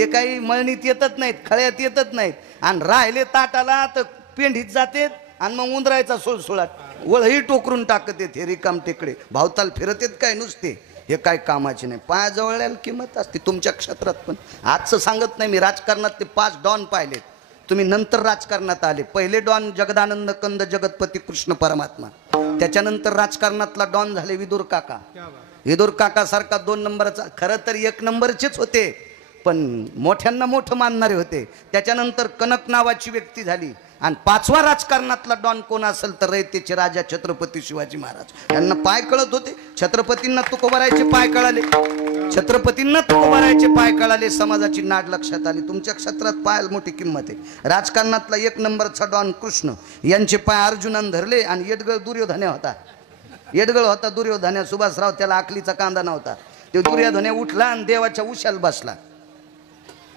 ते काही मळणीत येतच नाहीत, खळ्यात येतच नाहीत, आणि राहिले ताटाला तर पेंढीत जातेत आणि मग उंदरायचा सुळसुळाट वळही टोकरून टाकत येते रिकाम टेकडे भावताल फिरत येत काय नुसते, हे काय कामाचे नाही. पायाजवळ किंमत असते तुमच्या क्षेत्रात पण. आजचं सांगत नाही मी, राजकारणात ते 5 डॉन पाहिलेत, तुम्ही नंतर राजकारणात आले. पहिले डॉन जगदानंद कंद जगतपती कृष्ण परमात्मा, त्याच्यानंतर राजकारणातला डॉन झाले विदुर काका. विदुर काका सारखा 2 नंबरचा, खरं तर 1 नंबरचेच होते पण मोठ्यांना मोठं मानणारे होते. त्याच्यानंतर कनक नावाची व्यक्ती झाली, आणि 5वा राजकारणातला डॉन कोण असेल तर रयतेचे राजा छत्रपती शिवाजी महाराज. यांना पाय कळत होते, छत्रपतींना तुकोबारायचे पाय कळाले, छत्रपतींना तुकोबारायचे पाय कळाले, समाजाची नाड लक्षात आली. तुमच्या क्षेत्रात पायाला मोठी किंमत आहे. राजकारणातला 1 नंबरचा डॉन कृष्ण, यांचे पाय अर्जुनानं धरले, आणि येडगळ दुर्योधन्या होता. येडगळ होता दुर्योधन्या, सुभाषराव त्याला आकलीचा कांदा नव्हता. ते दुर्योधन्या उठला आणि देवाच्या उशाला बसला.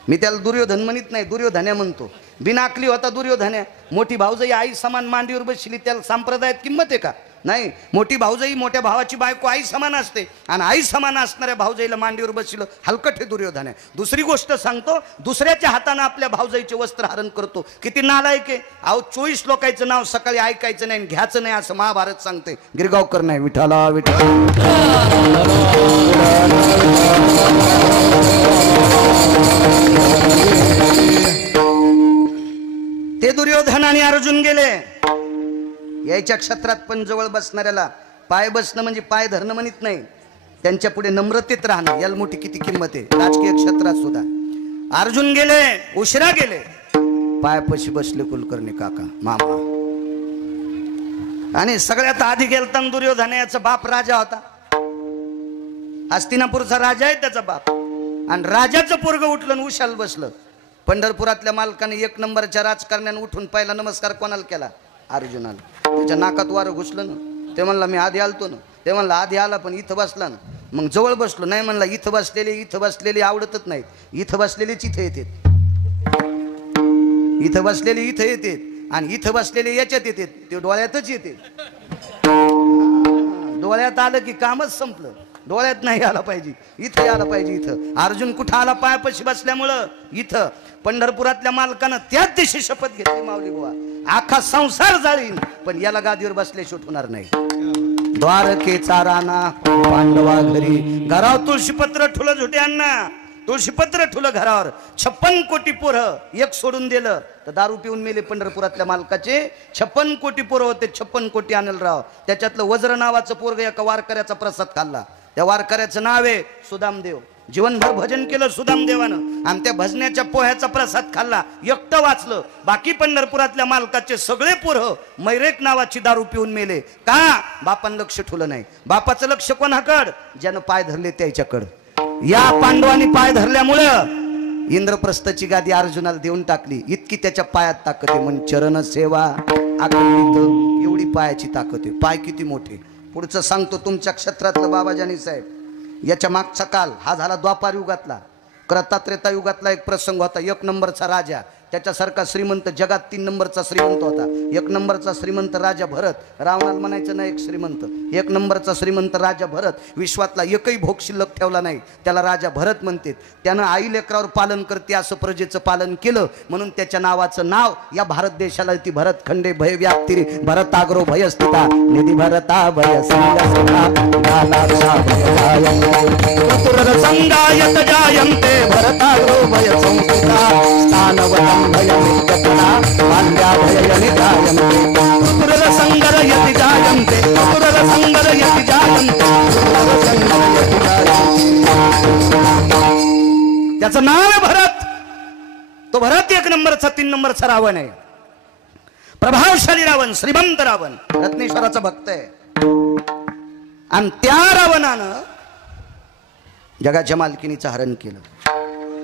मी त्याला दुर्योधन म्हणत नाही, दुर्योधन्या म्हणतो. बिनाकली होता दुर्योधन्या. मोठी भाऊजाई आई समान मांडीवर बसली, त्याला संप्रदायात किंमत आहे का? नाही. मोठी भाऊजाई मोठ्या भावाची बायको आई समान असते, आणि आई समान असणाऱ्या भाऊजाईला मांडीवर बसलं हलकट हे दुर्योधन्या. दुसरी गोष्ट सांगतो, दुसऱ्याच्या हाताने आपल्या भाऊजाईचे वस्त्र हरण करतो. किती नालायक आहे. अहो 24 लोकांचं नाव सकाळी ऐकायचं नाही, घ्यायचं नाही, असं महाभारत सांगते. गिरगावकर नाही, विठाला विठ्ठल. ते दुर्योधन आणि अर्जुन गेले. यायच्या क्षेत्रात पण जवळ बसणाऱ्याला पाय बसणं म्हणजे पाय धरणं म्हणत नाही, त्यांच्या पुढे नम्रतेत राहणं, याला मोठी किती किंमत आहे राजकीय क्षेत्रात सुद्धा. अर्जुन गेले, उशिरा गेले, पायापाशी बसले कुलकर्णी काका मामा. आणि सगळ्यात आधी गेलताना दुर्योधन याचा बाप राजा होता, हस्तिनापूरचा राजा आहे त्याचा बाप. आणि राजाचं पोरग उठलं आणि उशाला बसलं. पंढरपुरातल्या मालकाने 1 नंबरच्या राजकारण्याने उठून पहिला नमस्कार कोणाला केला? अर्जुनाला. त्याच्या नाकात वारं घुसलं ना. ते म्हणला मी आधी आलतो ना. ते म्हणला आधी आला पण इथं बसला ना. मग जवळ बसलो. नाही म्हणला इथं बसलेले आवडतच नाहीत, इथं बसलेलेच इथं येतात, इथं बसलेले इथं येतात, आणि इथं बसलेले याच्यात येतात, ते डोळ्यातच येते. डोळ्यात आलं की कामच संपलं. डोळ्यात नाही आला पाहिजे, इथं आला पाहिजे. इथं अर्जुन कुठं आला? पायापाशी बसल्यामुळं. इथं पंढरपुरातल्या मालकानं त्याच दिवशी शपथ घेतली, माऊली बुवा आखा संसार जाळीन पण याला गादीवर बसल्याशिवाय होणार नाही. द्वारकेचा राणा पांडवा घरी, घरावर तुळशीपत्र ठुलं झुट्यांना, तुळशीपत्र ठुलं घरावर. 56 कोटी पोरं, एक सोडून दिलं तर दारू पिऊन मेले. पंढरपुरातल्या मालकाचे 56 कोटी पोरं होते, 56 कोटी अनिलराव. त्याच्यातलं वज्र नावाचं पोरग एका वारकऱ्याचा प्रसाद खाल्ला. त्या वारकऱ्याचं नाव आहे सुदामदेव. जीवनभर भजन केलं सुदामदेवानं, आणि त्या भजनाच्या पोह्याचा प्रसाद खाल्ला. एकटं वाचलं. बाकी पंढरपुरातल्या मालकाचे सगळे पोरं मैरेक नावाची दारू पिऊन मेले. का? बापानं लक्ष ठेवलं नाही. बापाचं लक्ष कोणाकड? ज्यानं पाय धरले त्याच्याकडं. या पांडवांनी पाय धरल्यामुळं इंद्रप्रस्थाची गादी अर्जुनाला देऊन टाकली. इतकी त्याच्या पायात ताकद आहे. म्हण चरण सेवा अखंडित, एवढी पायाची ताकद आहे. पाय किती मोठे. पुढचं सांगतो तुमच्या क्षेत्रातलं बाबाजानी साहेब. याच्या मागचा काल हा झाला द्वापार युगातला. क्रतात्रेता युगातला एक प्रसंग होता. 1 नंबरचा राजा, त्याच्यासारखा श्रीमंत जगात 3 नंबरचा श्रीमंत होता. 1 नंबरचा श्रीमंत राजा भरत. रावणाला म्हणायचं नाही एक श्रीमंत. 1 नंबरचा श्रीमंत राजा भरत. विश्वातला एकही भोग शिल्लक ठेवला नाही, त्याला राजा भरत म्हणतात. त्यानं आई लेकरावर पालन करते असं प्रजेचं पालन केलं, म्हणून त्याच्या नावाचं नाव या भारत देशाला ती भरत खंडे भय व्याप्ती भरताग्रो भयस्थिता निधी भरता भय संगायत जायन्ते भरताग्रो भय संस्थिता स्थानवतं भयमित्यतः पांड्या भयनिधायन्ते पुत्रसंगरयति जायन्ते पुत्रसंगरयति जायन्ते पुत्रसंगरयति जायन्ते. त्याचं नाव आहे भरत. तो भरत 1 नंबरचा 3 नंबरचा रावण आहे. प्रभावशाली रावण, श्रीमंत रावण, रत्नेश्वराचा भक्त आहे. आणि त्या रावणानं जगाच्या मालकीनीचं हरण केलं.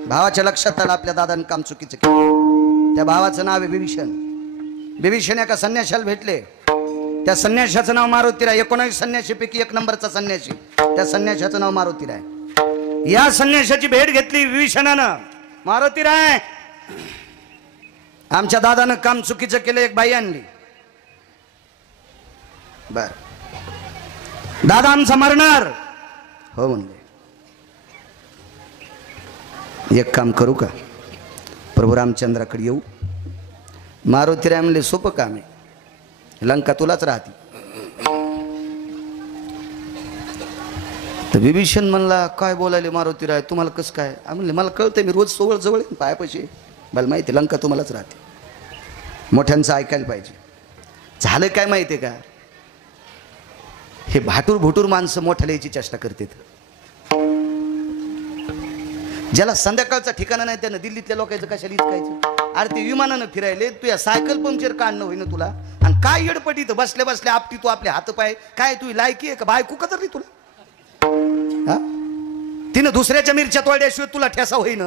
भावाच्या लक्षात आलं आपल्या दादानं काम चुकीचं केलं. त्या भावाचं नाव आहे विभीषण. विभीषण एका संन्याशाला भेटले. त्या संन्याशाचं नाव मारुतीराय. 19 संन्याशीपैकी 1 नंबरचा संन्याशी. त्या संन्याशाचं नाव मारुतीराय. या संन्याशाची भेट घेतली विभीषणानं. मारुतीराय, आमच्या दादानं काम चुकीचं केलं, एक बाई आणली. बर, दादा आमचा मरणार. हो म्हणले. एक काम करू का, प्रभू रामचंद्राकडे येऊ. मारुतीराय म्हणले सोपं काम आहे, लंका तुलाच राहते. तर विभीषण म्हणला काय बोलायले मारुतीराय, तुम्हाला कसं काय? म्हणले मला कळतंय, मी रोज सोवळ जवळ पायापाशी, मला माहिती लंका तुम्हालाच राहते. मोठ्यांचं ऐकायला पाहिजे. झालं काय माहिती आहे का, हे भाटूर भुटूर माणसं मोठ्याला यायची चेष्टा करतात. ज्याला संध्याकाळचा ठिकाणा नाही त्यानं दिल्लीतल्या लोकांचं कशाला इचकायचं? अरे ते विमानानं फिरायले, तू या सायकल पंक्चर काढणं होईना तुला, आणि काय येडपटी तर बसल्या बसल्या आपटी तू आपले हात पाय, काय तू लायकी आहे का? बायको का धरली तुला? हा, तिनं दुसऱ्याच्या मिरच्या तोडल्याशिवाय तुला ठेसा होईन,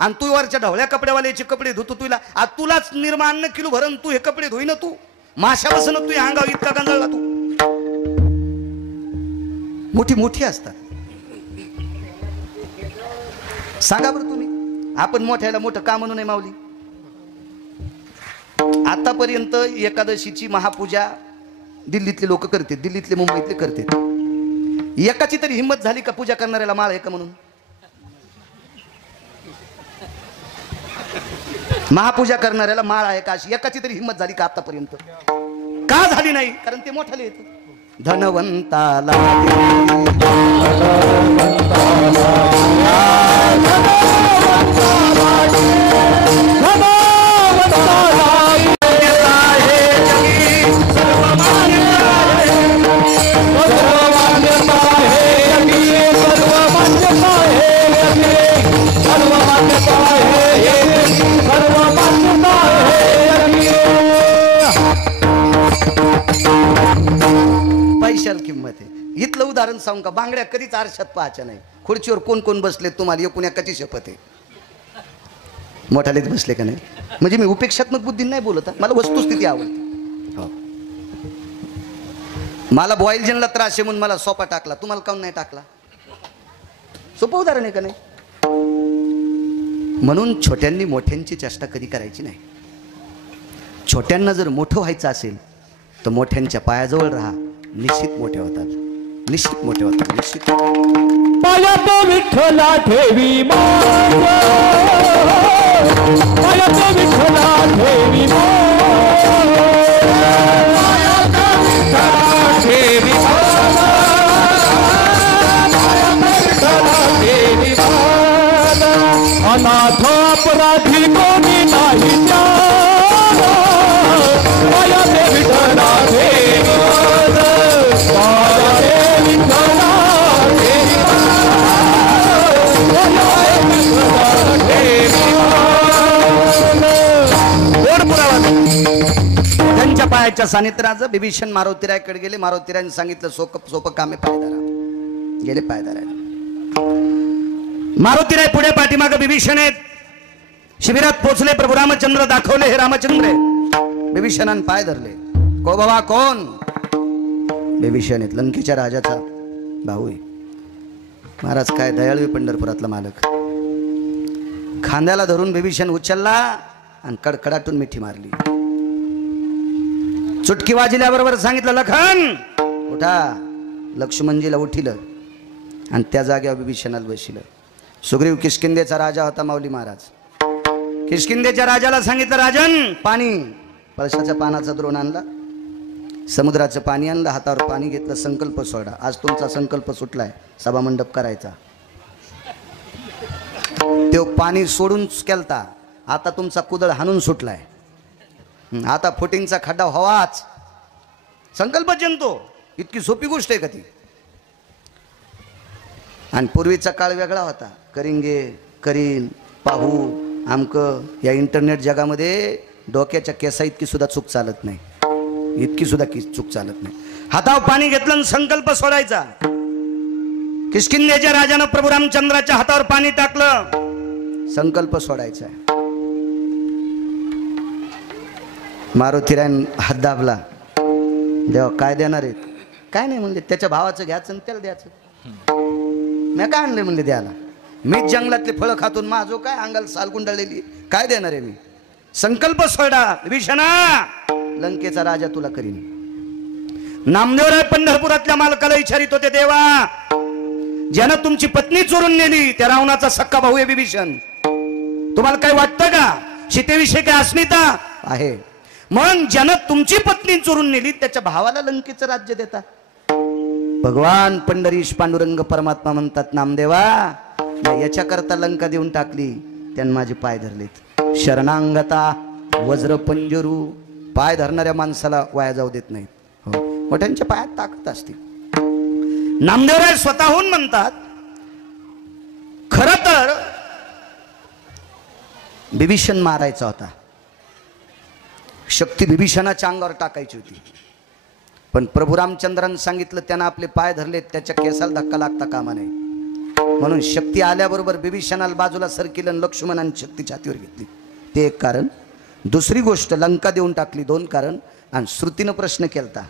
आणि तू वरच्या ढवळ्या कपड्यावाल्याचे कपडे धुतो. तुला तुलाच निर्माण किलो भरण तू हे कपडे धुईन, तू माशा बसन तू या अंगावर इतका गांजळला. तू मोठी मोठी असतात. सांगा बरं तुम्ही, आपण मोठ्याला मोठं का म्हणू नये माऊली? आतापर्यंत एकादशीची महापूजा दिल्लीतले लोक करते, दिल्लीतले मुंबईतले करते. एकाची तरी हिंमत झाली का पूजा करणाऱ्याला माळ आहे का म्हणून? महापूजा करणाऱ्याला माळ आहे का अशी एकाची तरी हिंमत झाली का आतापर्यंत? का झाली नाही? कारण ते मोठ्याला येत. धनवंताला पैशाला किंमत आहे. इथलं उदाहरण सांगू का, बांगड्या कधीच आरशात पाहायच्या नाही. खुर्चीवर कोण कोण बसले तुम्हाला एकूण एकाची शपथ आहे. मोठ्यालेच बसले का नाही? म्हणजे मी उपेक्षात्मक बुद्धी नाही बोलत, मला वस्तुस्थिती आवडते. हो, मला बॉईल जनला त्रास आहे म्हणून मला सोपा टाकला, तुम्हाला काऊन नाही टाकला? सोपं उदाहरण आहे का नाही? म्हणून छोट्यांनी मोठ्यांची चेष्टा कधी करायची नाही. छोट्यांना जर मोठं व्हायचं असेल तर मोठ्यांच्या पायाजवळ राहा, निश्चित मोठे होतात, निश्चित मोठे होतात, निश्चित. पायात विठ्ठला ठेवी मान, पायात विठ्ठला ठेवी मान, पायात विठ्ठला ठेवी मान, पायात विठ्ठला ठेवी मान. अनाथ अपराधी कोणी नाही जाण, पायात विठ्ठला ठेवी मान, पायात विठ्ठला ठेवी त्यांच्या पायाच्या सानिध्यात विभीषण मारुतीरायकडे गेले. मारुतीरायने सांगितलं सोपं काम आहे, पायदारा गेले. पायदारा मारुतीराय पुढे, पाठीमागे विभीषण आहेत. शिबिरात पोहोचले. प्रभू रामचंद्र दाखवले हे रामचंद्र. विभीषणाने पाय धरले. को बाबा कोण? विभीषण आहेत, लंकेच्या राजाचा भाऊ आहे. महाराज काय दयाळू पंढरपुरातला मालक. खांद्याला धरून विभीषण उचलला आणि कडकडाटून मिठी मारली. चुटकी वाजल्याबरोबर सांगितलं लखन उठा. लक्ष्मणजीला उठिलं आणि त्या जागेवर विभीषणाला बसलं. सुग्रीव किष्किंधेचा राजा होता माऊली महाराज. किष्किंधेच्या राजाला सांगितलं राजन पाणी. पळसाच्या पानाचा द्रोण आणला, समुद्राचं पाणी आणलं, हातावर पाणी घेतलं, संकल्प सोडा. आज तुमचा संकल्प सुटलाय सभा मंडप करायचा. तो पाणी सोडून केलता, आता तुमचा कुदळ हाणून सुटलाय. आता फुटिंगचा खड्डा हवाच. संकल्प जनतो इतकी सोपी गोष्ट आहे का ती? आणि पूर्वीचा काळ वेगळा होता. करिंगे करीन पाहू आमक. या इंटरनेट जगामध्ये डोक्याच्या केसा इतकी सुद्धा चूक चालत नाही, इतकी सुद्धा चूक चालत नाही. हातावर पाणी घेतलं आणि संकल्प सोडायचा. किष्किंधेच्या राजानं प्रभू रामचंद्राच्या हातावर पाणी टाकलं, संकल्प सोडायचा. मारुतीरायन हात दाबला. देवा काय देणार आहेत? काय नाही म्हणले, त्याच्या भावाचं घ्यायचं आणि त्याला द्यायचं. मी काय आणलंय म्हणले द्यायला? मीच जंगलातले फळं खातून माझो काय अंगाला साल गुंडाळलेली, काय देणार आहे मी? संकल्प सोडा विभीषणा, लंकेचा राजा तुला करीन. नामदेवराय पंढरपुरातल्या मालकाला विचारित होते, देवा ज्यानं तुमची पत्नी चोरून नेली त्या रावणाचा सक्का भाऊ आहे विभीषण. तुम्हाला काय वाटतं का सीतेविषयी काय अस्मिता आहे? मग ज्यानं तुमची पत्नी चोरून नेली त्याच्या भावाला लंकेचं राज्य देता. भगवान पंढरीश पांडुरंग परमात्मा म्हणतात, नामदेवा याच्या करता लंका देऊन टाकली, त्यानं माझे पाय धरलेत. शरणांगता वज्र पंजरू, पाय धरणाऱ्या माणसाला वाया जाऊ देत नाहीत. हो, मोठ्यांच्या पायात ताकद असते. नामदेवराय स्वतःहून म्हणतात, खर तर बिभीषण मारायचा होता, शक्ती बिभीषणाच्या अंगावर टाकायची होती, पण प्रभू रामचंद्रांनी सांगितलं त्यानं आपले पाय धरले, त्याच्या केसाला धक्का लागता कामा नये. म्हणून शक्ती आल्याबरोबर बिभीषणाला बाजूला सरकिलं, लक्ष्मणाने शक्ती छातीवर घेतली. ते एक कारण. दुसरी गोष्ट, लंका देऊन टाकली. दोन कारण. आणि श्रुतीनं प्रश्न केलता,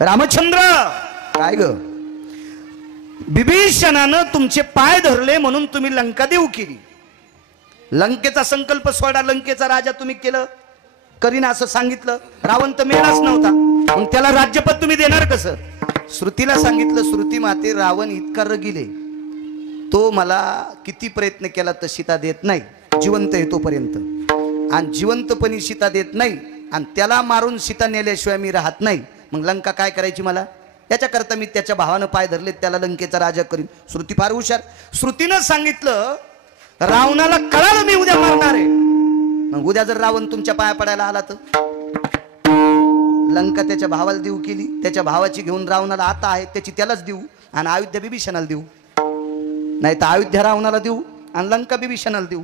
रामचंद्र काय ग, बिभीषणानं तुमचे पाय धरले म्हणून तुम्ही लंका देऊ केली, लंकेचा संकल्प सोडा, लंकेचा राजा तुम्ही केलं, करीन असं सांगितलं. रावण तर मेलाच नव्हता, मग त्याला राज्यपद तुम्ही देणार कसं? श्रुतीला सांगितलं, श्रुती माते रावण इतका रगिले, तो मला किती प्रयत्न केला तर सीता देत नाही, जिवंत आहे तोपर्यंत, आणि जिवंतपणी सीता देत नाही, आणि त्याला मारून सीता नेल्याशिवाय मी राहत नाही. मग लंका काय करायची मला? त्याच्याकरता मी त्याच्या भावानं पाय धरले, त्याला लंकेचा राजा करीन. श्रुती फार हुशार. श्रुतीनं सांगितलं, रावणाला कळालं मी उद्या मारणार आहे, मग उद्या जर रावण तुमच्या पाया पडायला आला तर लंका त्याच्या भावाला देऊ केली, त्याच्या भावाची घेऊन रावणाला आता आहे त्याची त्यालाच देऊ, आणि अयोध्या बिभीषणाला देऊ, नाही तर अयोध्या रावणाला देऊ आणि लंका बिभीषणाला देऊ.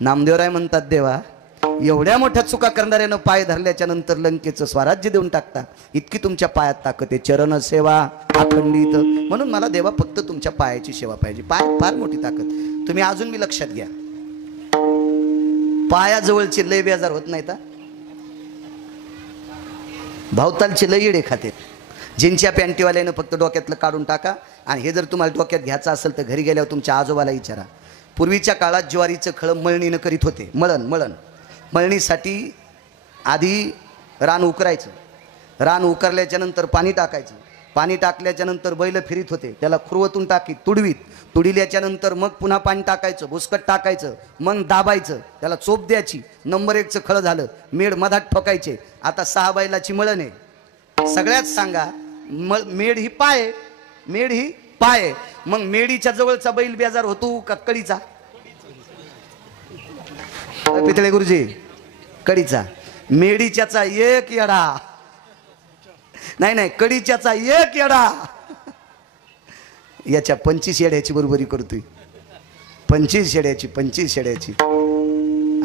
नामदेवराय म्हणतात, देवा एवढ्या मोठ्या चुका करणाऱ्यानं पाय धरल्याच्या नंतर लंकेचं स्वराज्य देऊन टाकता, इतकी तुमच्या पायात ताकद आहे, चरण सेवा अखंडित, म्हणून मला देवा फक्त तुमच्या पायाची सेवा पाहिजे. पाय फार मोठी ताकद. तुम्ही अजून मी लक्षात घ्या, पायाजवळचे लय बेजार होत नाहीत, भावतालचे लय येडे खाते. जिनच्या पॅन्टीवाल्यानं फक्त डोक्यातलं काढून टाका. आणि हे जर तुम्हाला डोक्यात घ्यायचं असेल तर घरी गेल्यावर तुमच्या आजोबाला विचारा. पूर्वीच्या काळात ज्वारीचं खळं मळणीनं करीत होते. मळणीसाठी आधी रान उकरायचं, रान उकरल्याच्या नंतर पाणी टाकायचं, पाणी टाकल्याच्या नंतर बैल फिरीत होते, त्याला खुरवतून टाकीत, तुडिल्याच्या नंतर मग पुन्हा पाणी टाकायचं, बुसकट टाकायचं, मग दाबायचं, त्याला चोप द्यायची. नंबर 1चं खळं झालं, मेड मधात ठोकायचे. आता 6 बैलाची मळण आहे. सगळ्यात सांगा, मेड ही पाय, मेड ही पाय. मग मेडीच्या जवळचा बैल बेजार होतो का कडीचा? पितळे गुरुजी, कडीचा. मेडीच्याचा एक येडा, नाही कडीच्याचा एक येडा. याच्या 25 येड्याची बरोबरी करतोय, 25 येड्याची.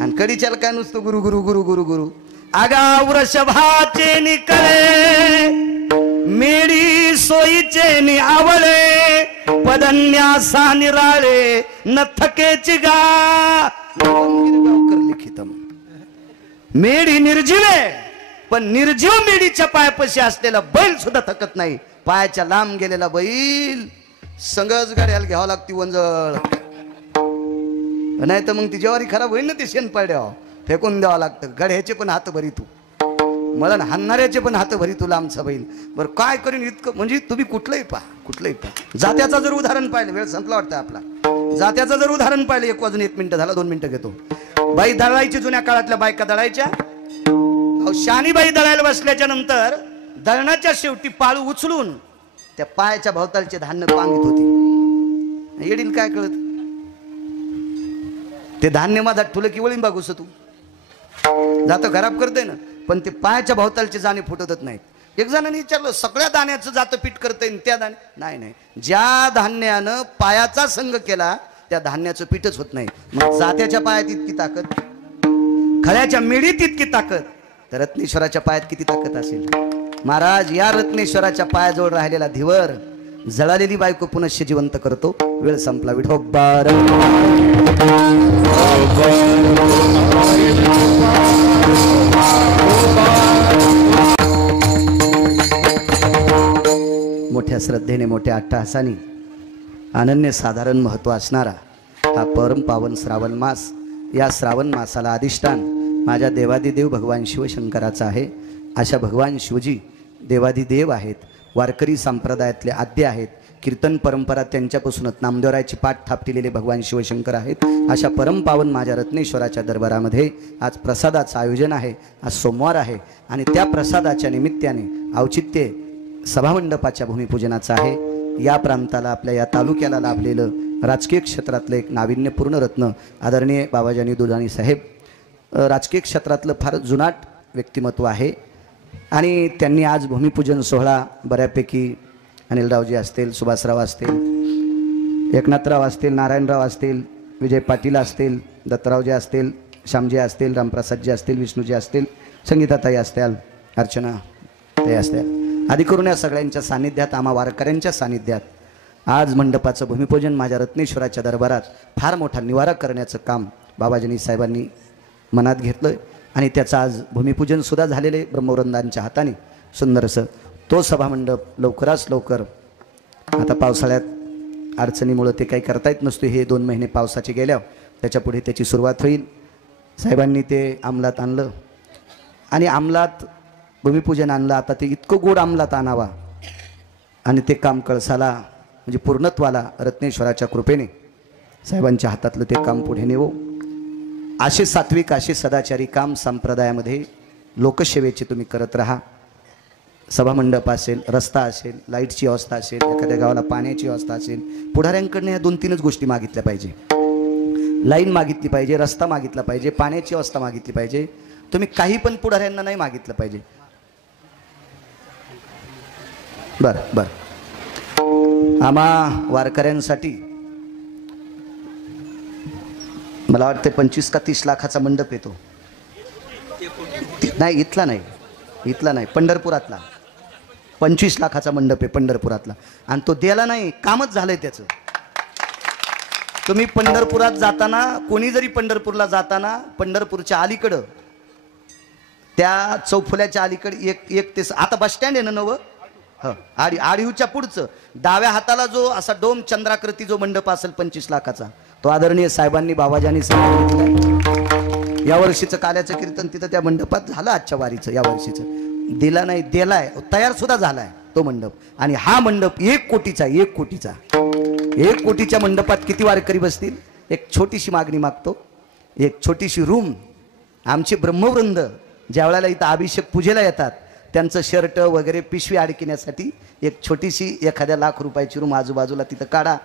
आणि कडीच्याला काय नुसतं गुरु गुरु गुरु गुरु गुरु. आगा वृषभाचे निकळे, मेडी सोयीचे नि आवळे, पदन्यासा निराळे न थकेची गा. लिखितम. मेडी निर्जीवे, पण निर्जीव मेडीच्या पायापाशी असलेला बैल सुद्धा थकत नाही. पायाच्या लांब गेलेला बैल संगच गाड्याला घ्यावं लागती वंजळ, नाही तर मग ती ज्वारी खराब होईल ना, ती शेण पाड्यावर फेकून द्यावं लागतं. गड्याचे पण हात भरी तू, मळण हाणणाऱ्याचे पण हात भरी तुला आमचा बैल. बरं काय करीन इतकं, म्हणजे तुम्ही कुठलंही पहा. जात्याचा जर उदाहरण पाहिलं, वेळ संपला वाटतं आपला. जात्याचं जर उदाहरण पाहिलं, 1 वाजून 1 मिनिटं झाला, 2 मिनिटं घेतो. बाई दळायची, जुन्या काळातल्या बायका दळायच्या. शानी बाई दळायला बसल्याच्या नंतर दळणाच्या शेवटी पाळू उचलून त्या पायाच्या भोवतालचे धान्य पांगीत होती. येडील काय कळत, ते धान्य माझा ठुलं की वळीन बागूस तू जातो खराब करते ना, पण ते पायाच्या भोवतालचे जाणे फुटतच नाहीत. एक जणांनी विचारलं, सगळ्या दाण्याचं जातं पीठ करता येईल त्या दाणे? नाही, ज्या धान्यानं पायाचा संग केला त्या धान्याचं पीठच होत नाही. मग जात्याच्या पायात इतकी ताकद, खळ्याच्या मेढीत इतकी ताकद, तर रत्नेश्वराच्या पायात किती ताकद असेल. महाराज, या रत्नेश्वराच्या पायाजवळ राहिलेला धीवर जळालेली बायको पुनश्च जिवंत करतो. वेळ संपला. विठोबार मोठ्या श्रद्धेने, मोठ्या अट्टहासाने, अनन्यसाधारण महत्त्व असणारा हा परम पावन श्रावण मास, या श्रावण मासाला अधिष्ठान माझ्या देवादिदेव भगवान शिवशंकराचा आहे. अशा भगवान शिवजी देवादिदेव आहेत, वारकरी संप्रदायातले आद्य आहेत. कीर्तन परंपरा त्यांच्यापासूनच नामदेवरायाची पाठ थापटिलेले भगवान शिवशंकर आहेत. अशा परमपावन माझ्या रत्नेश्वराच्या दरबारामध्ये आज प्रसादाचं आयोजन आहे. आज सोमवार आहे आणि त्या प्रसादाच्या निमित्ताने औचित्य सभामंडपाच्या भूमिपूजनाचं आहे. या प्रांताला आपल्या या तालुक्याला लाभलेलं राजकीय क्षेत्रातलं एक नाविन्यपूर्ण रत्न आदरणीय बाबाजानी दुधाणी साहेब राजकीय क्षेत्रातलं फार जुनाट व्यक्तिमत्व आहे आणि त्यांनी आज भूमिपूजन सोहळा बऱ्यापैकी अनिलरावजी असतील, सुभाषराव असतील, एकनाथराव असतील, नारायणराव असतील, विजय पाटील असतील, दत्तरावजी असतील, श्यामजी असतील, रामप्रसादजी असतील, विष्णूजी असतील, संगीताताई असतील, अर्चना ताई असतील आदी करून या सगळ्यांच्या सानिध्यात आम्हा वारकऱ्यांच्या सानिध्यात आज मंडपाचं भूमिपूजन माझ्या रत्नेश्वराच्या दरबारात फार मोठा निवारा करण्याचं काम बाबाजानी साहेबांनी मनात घेतलं आणि त्याचं आज भूमिपूजनसुद्धा झालेले ब्रह्मवृंदांच्या हाताने सुंदरसं. तो सभामंडप लवकरात लवकर आता पावसाळ्यात अडचणीमुळं ते काही करता येत नसतो. हे 2 महिने पावसाचे गेल्यावर त्याच्यापुढे त्याची सुरुवात होईल. साहेबांनी ते अंमलात आणलं आणि अंमलात भूमिपूजन आणलं. आता ते इतकं गोड अंमलात आणावा आणि ते काम कळसाला म्हणजे पूर्णत्वाला रत्नेश्वराच्या कृपेने साहेबांच्या हातातलं ते काम पुढे नेवो. असे सात्विक असे सदाचारी काम संप्रदायामध्ये लोकसेवेचे तुम्ही करत राहा. सभामंडप असेल, रस्ता असेल, लाईटची व्यवस्था असेल, एखाद्या गावाला पाण्याची व्यवस्था असेल, पुढाऱ्यांकडनं या 2-3च गोष्टी मागितल्या पाहिजे. लाईन मागितली पाहिजे, रस्ता मागितला पाहिजे, पाण्याची व्यवस्था मागितली पाहिजे. तुम्ही काही पण पुढाऱ्यांना नाही मागितलं पाहिजे. बरं बरं आम्हा वारकऱ्यांसाठी मला वाटते 25 का 30 लाखाचा मंडप येतो. नाही इथला नाही पंढरपुरातला 25 लाखाचा मंडप आहे पंढरपुरातला आणि तो द्यायला नाही कामच झालंय त्याचं. तुम्ही पंढरपुरात जाताना कोणी जरी पंढरपूरला जाताना पंढरपूरच्या अलीकडं त्या चौफुल्याच्या अलीकडे एक ते आता बस स्टँड आहे ना नवं आडीहूच्या पुढचं डाव्या हाताला जो असा डोम चंद्राकृती जो मंडप असेल 25 लाखाचा तो आदरणीय साहेबांनी बाबाजानी सांगितलं. या वर्षीचं काल्याचं कीर्तन तिथं त्या मंडपात झालं. आजच्या वारीचं या वर्षीचं दिला नाही दिलाय तयार सुद्धा झालाय तो मंडप. आणि हा मंडप 1 कोटीच्या मंडपात किती वारकरी बसतील. एक छोटीशी मागणी मागतो. एक छोटीशी रूम. आमचे ब्रह्मवृंद ज्या वेळेला इथं अभिषेक पूजेला येतात त्यांचं शर्ट वगैरे पिशवी अडकिण्यासाठी एक छोटीशी एखाद्या लाख रुपयाची रूम आजूबाजूला तिथं काढा.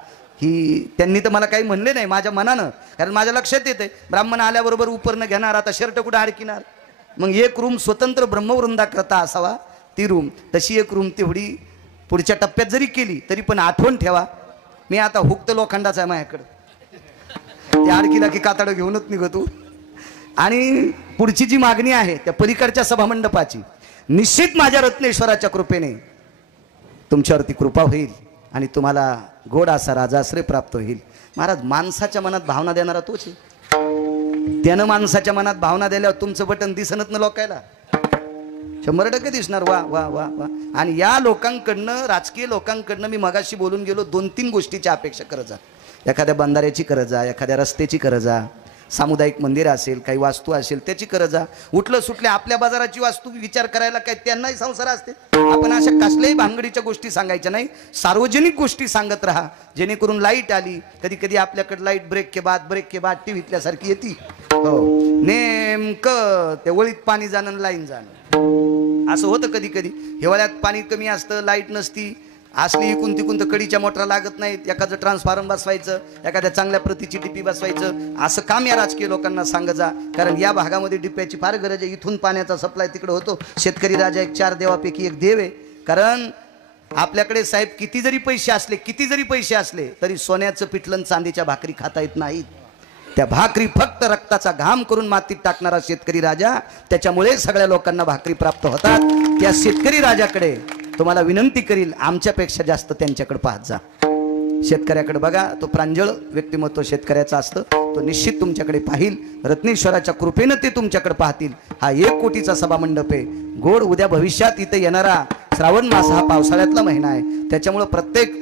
ही त्यांनी तर मला काही म्हणले नाही माझ्या मनानं, कारण माझ्या लक्षात येते ब्राह्मण आल्याबरोबर उपरनं घेणार, आता शर्ट कुठं अडकिणार. मग एक रूम स्वतंत्र ब्रह्मवृंदाकरता असावा ती रूम. तशी एक रूम तेवढी पुढच्या टप्प्यात जरी केली तरी पण आठवण ठेवा मी आता हुक्त लोखंडाचा आहे माझ्याकडं. ते अडकीला की कातडं घेऊनच निघतो. आणि पुढची जी मागणी आहे त्या पलीकडच्या सभामंडपाची निश्चित माझ्या रत्नेश्वराच्या कृपेने तुमच्यावरती कृपा होईल आणि तुम्हाला गोड असा राजाश्रय प्राप्त होईल. महाराज माणसाच्या मनात भावना देणारा तोच आहे. त्यानं माणसाच्या मनात भावना दिल्यावर तुमचं बटन दिसनच ना लोकायला 100% दिसणार. वा वा वा वा. आणि या लोकांकडनं राजकीय लोकांकडनं मी मगाशी बोलून गेलो 2-3 गोष्टीची अपेक्षा करत जा. एखाद्या बंधाऱ्याची करत जा, एखाद्या रस्त्याची करत जा, सामुदायिक मंदिर असेल, काही वास्तू असेल त्याची करत जा. उठलं सुटल्या आपल्या बाजाराची वास्तू विचार करायला काय त्यांनाही संसार असते. आपण अशा कसल्याही भानगडीच्या गोष्टी सांगायच्या नाही. सार्वजनिक गोष्टी सांगत राहा जेणेकरून लाईट आली कधी कधी आपल्याकडे लाईट ब्रेक के बाद टीव्हीतल्यासारखी येते. हो नेमकं ते वळीत पाणी जाणं लाईन जाणं असं होतं कधी कधी. हिवाळ्यात पाणी कमी असतं, लाईट नसती, असली इकून तिकून तर कडीच्या मोटरा लागत नाहीत, एखादं ट्रान्सफॉर्मर बसवायचं, एखाद्या चांगल्या प्रतीची डिपी बसवायचं. असं काम या राजकीय लोकांना सांगत जा, कारण या भागामध्ये डिप्याची फार गरज आहे. इथून पाण्याचा सप्लाय तिकडे होतो. शेतकरी राजा एक 4 देवापैकी एक देव आहे. कारण आपल्याकडे साहेब किती जरी पैसे असले तरी सोन्याचं पिठलं चांदीच्या भाकरी खाता येत नाहीत. त्या भाकरी फक्त रक्ताचा घाम करून मातीत टाकणारा शेतकरी राजा, त्याच्यामुळे सगळ्या लोकांना भाकरी प्राप्त होतात. त्या शेतकरी राजाकडे तुम्हाला विनंती करील आमच्यापेक्षा जास्त त्यांच्याकडे पाहत जा. शेतकऱ्याकडे बघा, तो प्रांजळ व्यक्तिमत्व शेतकऱ्याचं असतं. तो निश्चित तुमच्याकडे पाहिल. रत्नेश्वराच्या कृपेनं ते तुमच्याकडे पाहतील. हा 1 कोटीचा सभामंडप आहे. गोड उद्या भविष्यात इथे येणारा श्रावण मास हा पावसाळ्यातला महिना आहे. त्याच्यामुळं प्रत्येक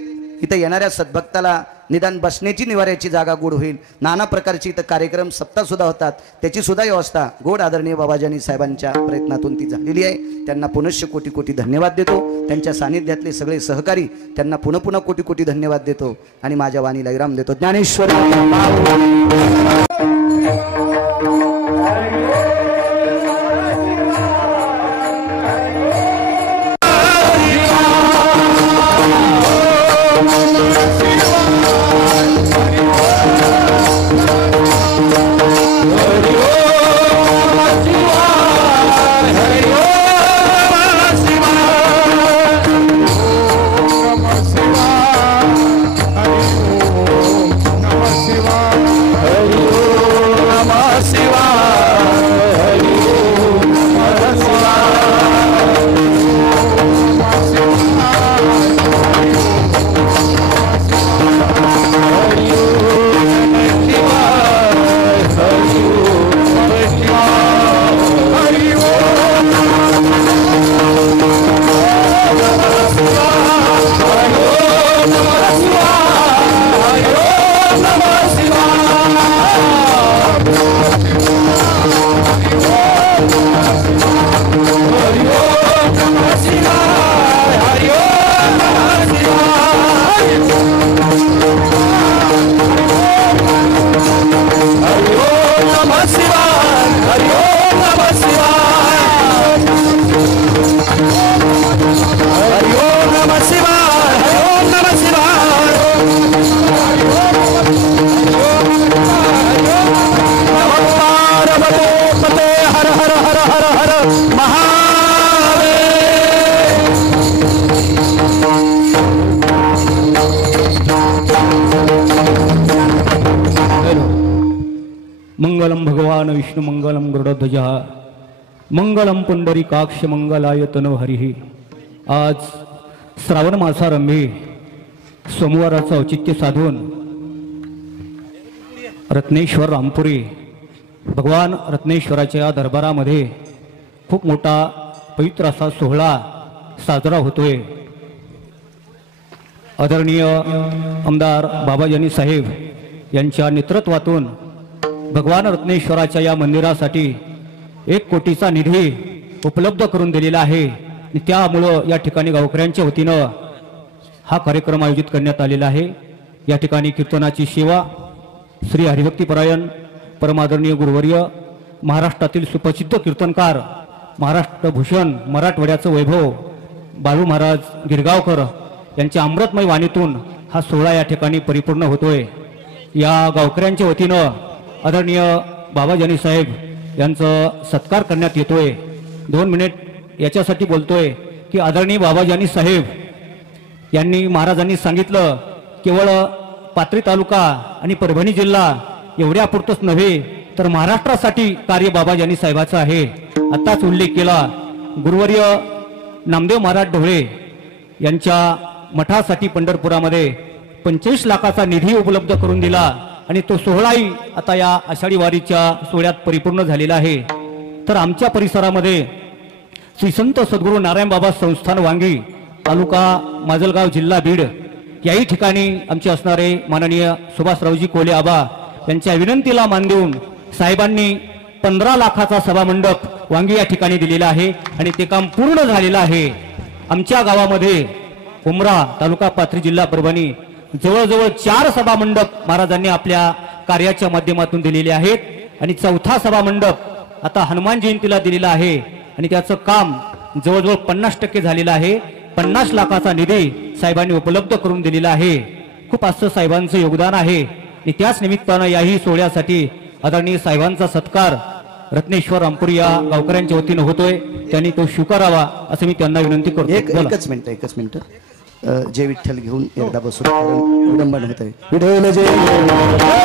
इथे येणाऱ्या सद्भक्ताला निदान बसण्याची निवाऱ्याची जागा गोड होईल. नाना प्रकारची इथं कार्यक्रम सप्ताह सुद्धा होतात, त्याची सुद्धा व्यवस्था गोड आदरणीय बाबाजानी साहेबांच्या प्रयत्नातून ती झालेली आहे. त्यांना पुनश्च कोटी कोटी धन्यवाद देतो. त्यांच्या सानिध्यातले सगळे सहकारी त्यांना पुन्हा पुन्हा कोटी कोटी धन्यवाद देतो आणि माझ्या वाणीला विराम देतो. ज्ञानेश्वर मंगलम भगवान विष्णु मंगलम गरुडध्वज मंगलम पुंडरीकाक्ष मंगलाय तनो हरिः. आज श्रावण मासारंभी सोमवाराचं औचित्य साधून रत्नेश्वर रामपुरी भगवान रत्नेश्वराच्या दरबारामध्ये खूप मोठा पवित्र असा सोहळा साजरा होतोय. आदरणीय आमदार बाबाजानी साहेब यांच्या नेतृत्वातून भगवान रत्नेश्वराच्या या मंदिरासाठी 1 कोटीचा निधी उपलब्ध करून दिलेला आहे. त्यामुळं या ठिकाणी गावकऱ्यांच्या वतीनं हा कार्यक्रम आयोजित करण्यात आलेला आहे. या ठिकाणी कीर्तनाची सेवा श्री हरिभक्तीपरायण परमादरणीय गुरुवर्य महाराष्ट्रातील सुप्रसिद्ध कीर्तनकार महाराष्ट्र भूषण मराठवाड्याचं वैभव बाळू महाराज गिरगावकर यांच्या अमृतमय वाणीतून हा सोहळा या ठिकाणी परिपूर्ण होतोय. या गावकऱ्यांच्या वतीनं आदरणीय बाबाजानी साहेब यांचं सत्कार करण्यात येतोय. 2 मिनिट याच्यासाठी बोलतोय की आदरणीय बाबाजानी साहेब यांनी महाराजांनी सांगितलं केवळ पाथरी तालुका आणि परभणी जिल्हा एवढ्यापुरतंच नव्हे तर महाराष्ट्रासाठी कार्य बाबाजानी साहेबाचं आहे. आत्ताच उल्लेख केला गुरुवर्य नामदेव महाराज ढोळे यांच्या मठासाठी पंढरपुरामध्ये 25 लाखाचा निधी उपलब्ध करून दिला आणि तो सोहळाही आता या आषाढी वारीच्या सोहळ्यात परिपूर्ण झालेला आहे. तर आमच्या परिसरामध्ये श्री संत सद्गुरू नारायण बाबा संस्थान वांगी तालुका माजलगाव जिल्हा बीड याही ठिकाणी आमचे असणारे माननीय सुभाषरावजी कोले आबा यांच्या विनंतीला मान देऊन साहेबांनी 15 लाखाचा सभामंडप वांगी या ठिकाणी दिलेला आहे आणि ते काम पूर्ण झालेलं आहे. आमच्या गावामध्ये उमरा तालुका पाथरी जिल्हा परभणी जवळजवळ 4 सभामंडप महाराजांनी आपल्या कार्याच्या माध्यमातून दिलेले आहेत आणि 4था सभामंडप आता हनुमान जयंतीला दिलेला आहे आणि त्याचं काम जवळजवळ 50% झालेलं आहे. 50 लाखाचा निधी साहेबांनी उपलब्ध करून दिलेला आहे. खूप असं साहेबांचं योगदान आहे आणि त्याच निमित्तानं याही सोहळ्यासाठी आदरणीय साहेबांचा सत्कार रत्नेश्वर रामपुरी या गावकऱ्यांच्या वतीनं होतोय. त्यांनी तो स्वीकारावा असं मी त्यांना विनंती करतो. एकच मिनिट जय विठ्ठल घेऊन एकदा बसून विडंबन होत आहे. विठ्ठल जय